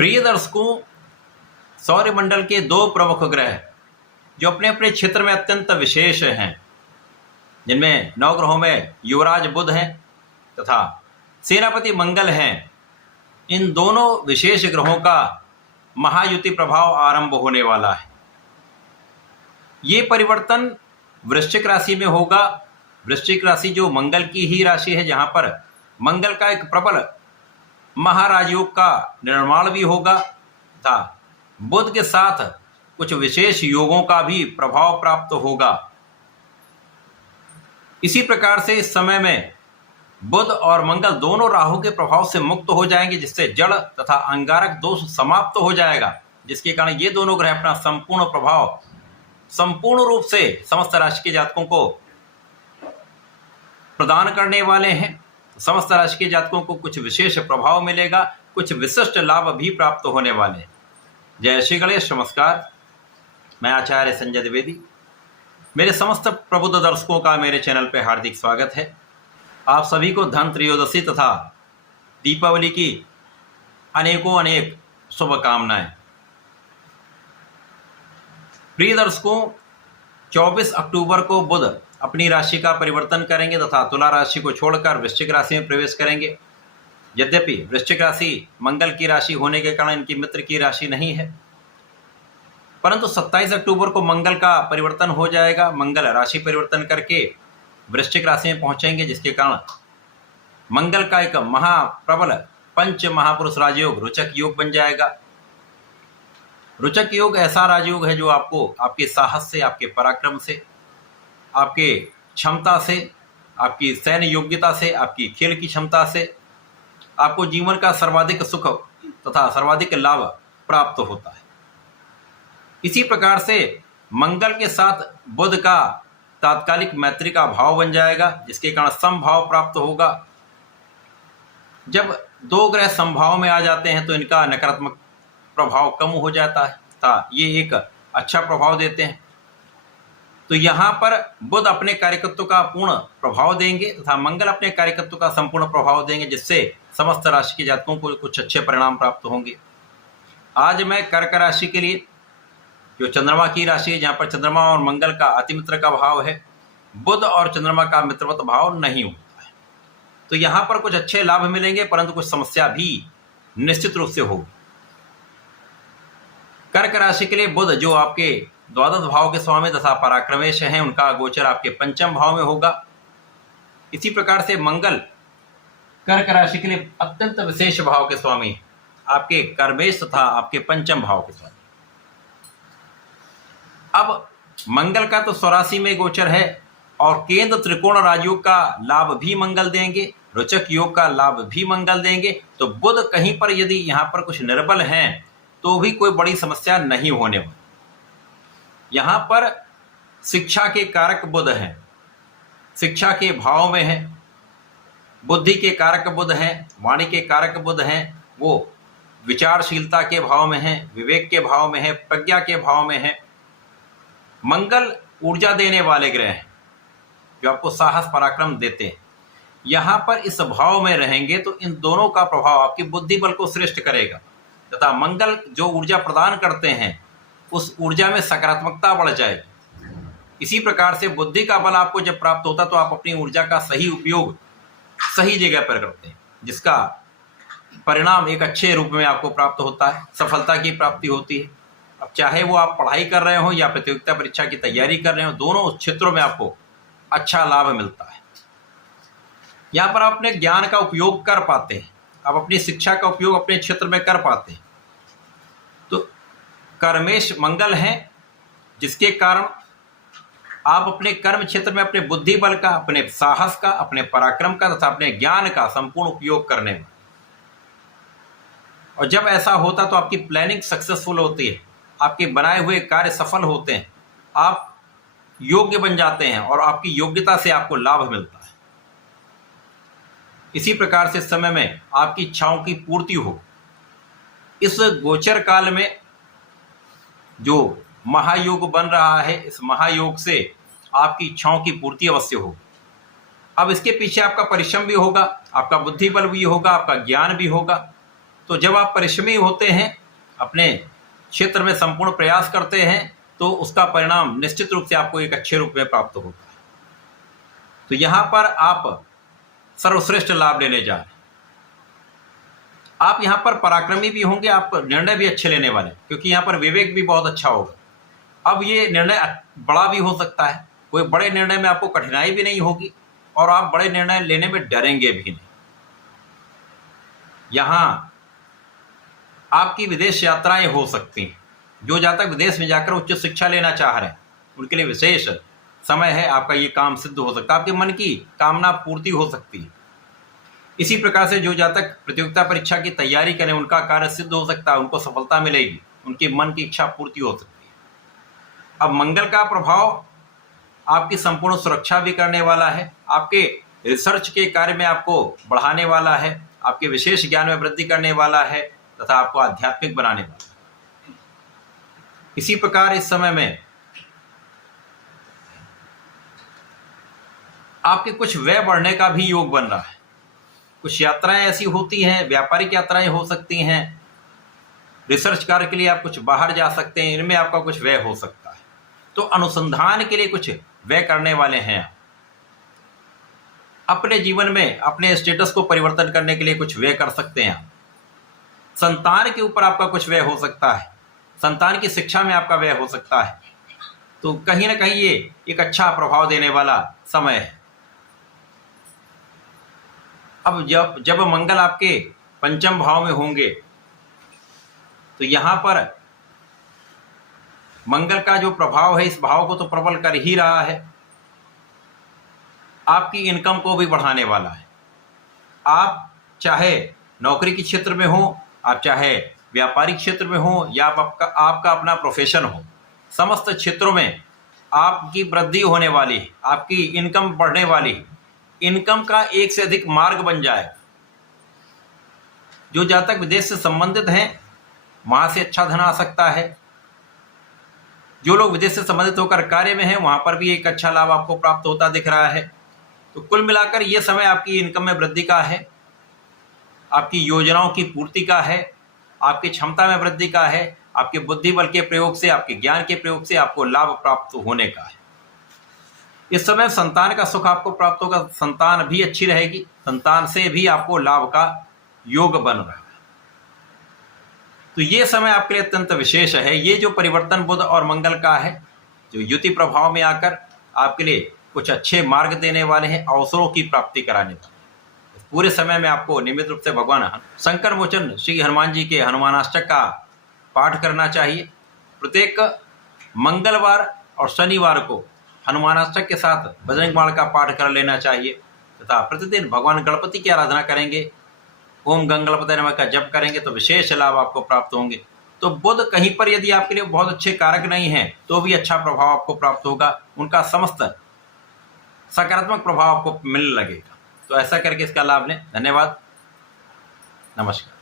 प्रिय दर्शकों, सौरमंडल के दो प्रमुख ग्रह जो अपने अपने क्षेत्र में अत्यंत विशेष हैं, जिनमें नवग्रहों में युवराज बुध हैं तथा सेनापति मंगल हैं, इन दोनों विशेष ग्रहों का महायुति प्रभाव आरंभ होने वाला है। ये परिवर्तन वृश्चिक राशि में होगा। वृश्चिक राशि जो मंगल की ही राशि है, जहां पर मंगल का एक प्रबल महाराजयोग का निर्माण भी होगा तथा बुध के साथ कुछ विशेष योगों का भी प्रभाव प्राप्त होगा। इसी प्रकार से इस समय में बुध और मंगल दोनों राहु के प्रभाव से मुक्त हो जाएंगे, जिससे जड़ तथा अंगारक दोष समाप्त हो जाएगा, जिसके कारण ये दोनों ग्रह अपना संपूर्ण प्रभाव संपूर्ण रूप से समस्त राशि के जातकों को प्रदान करने वाले हैं। समस्त राशि के जातकों को कुछ विशेष प्रभाव मिलेगा, कुछ विशिष्ट लाभ भी प्राप्त होने वाले हैं। जय श्री गणेश। नमस्कार, मैं आचार्य संजय द्विवेदी। मेरे समस्त प्रबुद्ध दर्शकों का मेरे चैनल पर हार्दिक स्वागत है। आप सभी को धन त्रयोदशी तथा दीपावली की अनेक शुभकामनाएं। प्रिय दर्शकों, 24 अक्टूबर को बुध अपनी राशि का परिवर्तन करेंगे तथा तुला राशि को छोड़कर वृश्चिक राशि में प्रवेश करेंगे। यद्यपि वृश्चिक राशि मंगल की राशि होने के कारण इनकी मित्र की राशि नहीं है, परंतु 27 अक्टूबर को मंगल का परिवर्तन हो जाएगा। मंगल राशि परिवर्तन करके वृश्चिक राशि में पहुंचेंगे, जिसके कारण मंगल का एक महाप्रबल पंच महापुरुष राजयोग रोचक योग बन जाएगा। रोचक योग ऐसा राजयोग है जो आपको आपके साहस से, आपके पराक्रम से, आपके क्षमता से, आपकी सैन्य योग्यता से, आपकी खेल की क्षमता से आपको जीवन का सर्वाधिक सुख तथा सर्वाधिक लाभ प्राप्त होता है। इसी प्रकार से मंगल के साथ बुध का तात्कालिक मैत्री का भाव बन जाएगा, जिसके कारण समभाव प्राप्त होगा। जब दो ग्रह समभाव में आ जाते हैं तो इनका नकारात्मक प्रभाव कम हो जाता है तथा ये एक अच्छा प्रभाव देते हैं। तो यहाँ पर बुध अपने कार्यकत्व का पूर्ण प्रभाव देंगे तथा मंगल अपने कार्यकत्व का संपूर्ण प्रभाव देंगे, जिससे समस्त राशि के जातकों को कुछ अच्छे परिणाम प्राप्त होंगे। आज मैं कर्क राशि के लिए, जो चंद्रमा की राशि है, जहाँ पर चंद्रमा और मंगल का अतिमित्र का भाव है, बुध और चंद्रमा का मित्रवत भाव नहीं होता है, तो यहाँ पर कुछ अच्छे लाभ मिलेंगे, परंतु कुछ समस्या भी निश्चित रूप से होगी। कर्क राशि के लिए बुध जो आपके द्वादश भाव के स्वामी तथा पराक्रमेश हैं, उनका गोचर आपके पंचम भाव में होगा। इसी प्रकार से मंगल कर्क राशि के लिए अत्यंत विशेष भाव के स्वामी, आपके कर्मेश तथा आपके पंचम भाव के स्वामी। अब मंगल का तो स्वराशि में गोचर है और केंद्र त्रिकोण राजयोग का लाभ भी मंगल देंगे, रोचक योग का लाभ भी मंगल देंगे। तो बुध कहीं पर यदि यहाँ पर कुछ निर्बल हैं तो भी कोई बड़ी समस्या नहीं होने वाली। यहाँ पर शिक्षा के कारक बुध हैं, शिक्षा के भाव में हैं, बुद्धि के कारक बुध हैं, वाणी के कारक बुध हैं, वो विचारशीलता के भाव में हैं, विवेक के भाव में हैं, प्रज्ञा के भाव में हैं। मंगल ऊर्जा देने वाले ग्रह हैं जो आपको साहस पराक्रम देते हैं। यहाँ पर इस भाव में रहेंगे तो इन दोनों का प्रभाव आपकी बुद्धि बल को श्रेष्ठ करेगा तथा मंगल जो ऊर्जा प्रदान करते हैं उस ऊर्जा में सकारात्मकता बढ़ जाएगी। इसी प्रकार से बुद्धि का बल आपको जब प्राप्त होता है तो आप अपनी ऊर्जा का सही उपयोग सही जगह पर करते हैं, जिसका परिणाम एक अच्छे रूप में आपको प्राप्त होता है, सफलता की प्राप्ति होती है। अब चाहे वो आप पढ़ाई कर रहे हो या प्रतियोगिता परीक्षा की तैयारी कर रहे हो, दोनों क्षेत्रों में आपको अच्छा लाभ मिलता है। यहाँ पर आप अपने ज्ञान का उपयोग कर पाते हैं, आप अपनी शिक्षा का उपयोग अपने क्षेत्र में कर पाते हैं। तो कर्मेश मंगल हैं, जिसके कारण आप अपने कर्म क्षेत्र में अपने बुद्धि बल का, अपने साहस का, अपने पराक्रम का तथा अपने ज्ञान का संपूर्ण उपयोग करने में, और जब ऐसा होता तो आपकी प्लानिंग सक्सेसफुल होती है, आपके बनाए हुए कार्य सफल होते हैं, आप योग्य बन जाते हैं और आपकी योग्यता से आपको लाभ मिलता है। इसी प्रकार से इस समय में आपकी इच्छाओं की पूर्ति हो। इस गोचर काल में जो महायोग बन रहा है, इस महायोग से आपकी इच्छाओं की पूर्ति अवश्य हो। अब इसके पीछे आपका परिश्रम भी होगा, आपका बुद्धि बल भी होगा, आपका ज्ञान भी होगा। तो जब आप परिश्रमी होते हैं, अपने क्षेत्र में संपूर्ण प्रयास करते हैं, तो उसका परिणाम निश्चित रूप से आपको एक अच्छे रूप में प्राप्त होगा। तो यहाँ पर आप सर्वश्रेष्ठ लाभ लेने जा रहे हैं। आप यहाँ पर पराक्रमी भी होंगे, आप निर्णय भी अच्छे लेने वाले, क्योंकि यहाँ पर विवेक भी बहुत अच्छा होगा। अब ये निर्णय बड़ा भी हो सकता है, कोई बड़े निर्णय में आपको कठिनाई भी नहीं होगी और आप बड़े निर्णय लेने में डरेंगे भी नहीं। यहाँ आपकी विदेश यात्राएं हो सकती हैं। जो जातक विदेश में जाकर उच्च शिक्षा लेना चाह रहे हैं, उनके लिए विशेष समय है। आपका ये काम सिद्ध हो सकता है, आपके मन की कामना पूर्ति हो सकती है। इसी प्रकार से जो जातक प्रतियोगिता परीक्षा की तैयारी करें, उनका कार्य सिद्ध हो सकता है, उनको सफलता मिलेगी, उनके मन की इच्छा पूर्ति हो सकती है। अब मंगल का प्रभाव आपकी संपूर्ण सुरक्षा भी करने वाला है, आपके रिसर्च के कार्य में आपको बढ़ाने वाला है, आपके विशेष ज्ञान में वृद्धि करने वाला है तथा आपको आध्यात्मिक बनाने वाला है। इसी प्रकार इस समय में आपके कुछ व्यय बढ़ने का भी योग बन रहा है। कुछ यात्राएं ऐसी होती हैं, व्यापारिक यात्राएं हो सकती हैं, रिसर्च कार्य के लिए आप कुछ बाहर जा सकते हैं, इनमें आपका कुछ व्यय हो सकता है। तो अनुसंधान के लिए कुछ व्यय करने वाले हैं। अपने जीवन में अपने स्टेटस को परिवर्तन करने के लिए कुछ व्यय कर सकते हैं। संतान के ऊपर आपका कुछ व्यय हो सकता है, संतान की शिक्षा में आपका व्यय हो सकता है। तो कहीं ना कहीं ये एक अच्छा प्रभाव देने वाला समय है। अब जब मंगल आपके पंचम भाव में होंगे, तो यहाँ पर मंगल का जो प्रभाव है इस भाव को तो प्रबल कर ही रहा है, आपकी इनकम को भी बढ़ाने वाला है। आप चाहे नौकरी के क्षेत्र में हो, आप चाहे व्यापारिक क्षेत्र में हो, या आपका अपना प्रोफेशन हो, समस्त क्षेत्रों में आपकी वृद्धि होने वाली है, आपकी इनकम बढ़ने वाली है। इनकम का एक से अधिक मार्ग बन जाए। जो जातक विदेश से संबंधित हैं, वहां से अच्छा धन आ सकता है। जो लोग विदेश से संबंधित होकर कार्य में हैं, वहां पर भी एक अच्छा लाभ आपको प्राप्त होता दिख रहा है। तो कुल मिलाकर ये समय आपकी इनकम में वृद्धि का है, आपकी योजनाओं की पूर्ति का है, आपकी क्षमता में वृद्धि का है, आपके बुद्धि बल के प्रयोग से, आपके ज्ञान के प्रयोग से आपको लाभ प्राप्त होने का है। इस समय संतान का सुख आपको प्राप्त होगा, संतान भी अच्छी रहेगी, संतान से भी आपको लाभ का योग बन रहा है। तो ये समय आपके लिए अत्यंत विशेष है। ये जो परिवर्तन बुध और मंगल का है, जो युति प्रभाव में आकर आपके लिए कुछ अच्छे मार्ग देने वाले हैं, अवसरों की प्राप्ति कराने वाले हैं। पूरे समय में आपको नियमित रूप से भगवान शंकर मोचन श्री हनुमान जी के हनुमानाष्टक का पाठ करना चाहिए। प्रत्येक मंगलवार और शनिवार को हनुमानाष्टक के साथ बजरंग बाण का पाठ कर लेना चाहिए तथा प्रतिदिन भगवान गणपति की आराधना करेंगे, ओम गंगणपतये नमः का जप करेंगे तो विशेष लाभ आपको प्राप्त होंगे। तो बुध कहीं पर यदि आपके लिए बहुत अच्छे कारक नहीं हैं, तो भी अच्छा प्रभाव आपको प्राप्त होगा, उनका समस्त सकारात्मक प्रभाव आपको मिलने लगेगा। तो ऐसा करके इसका लाभ लें। धन्यवाद, नमस्कार।